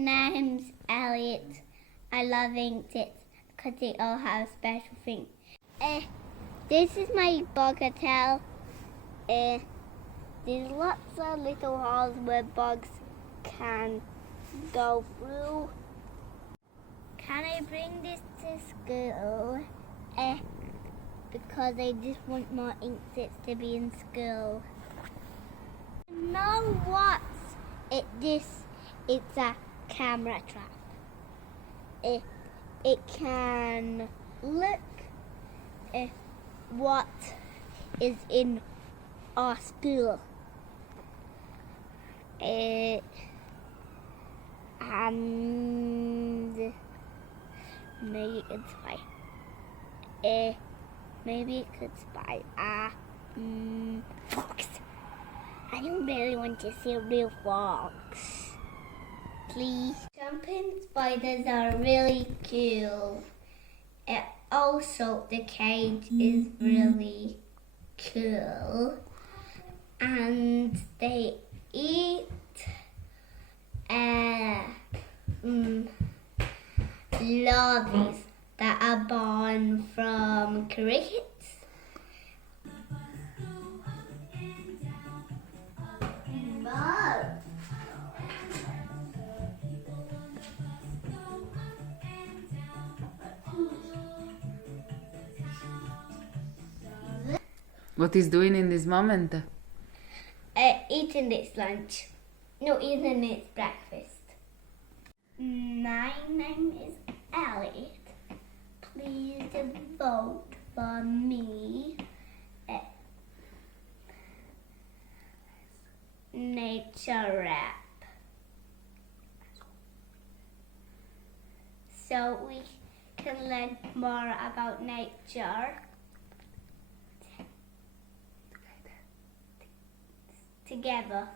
name's Elliott. I love inkjets because they all have special things. This is my bagatelle. There's lots of little holes where bugs can go through. Can I bring this to school? Because I just want more inkjets to be in school. You know what? It's a camera trap. It can look what is in our school. And maybe it could spy. Maybe it could spy a fox. I don't really want to see a real fox. Please. Jumping spiders are really cool. Also, the cage is really cool. And they eat larvae that are born from crickets. What is doing in this moment? Eating its lunch. No, eating its breakfast. My name is Elliott. Please vote for me. Nature Rap. So we can learn more about nature. Together.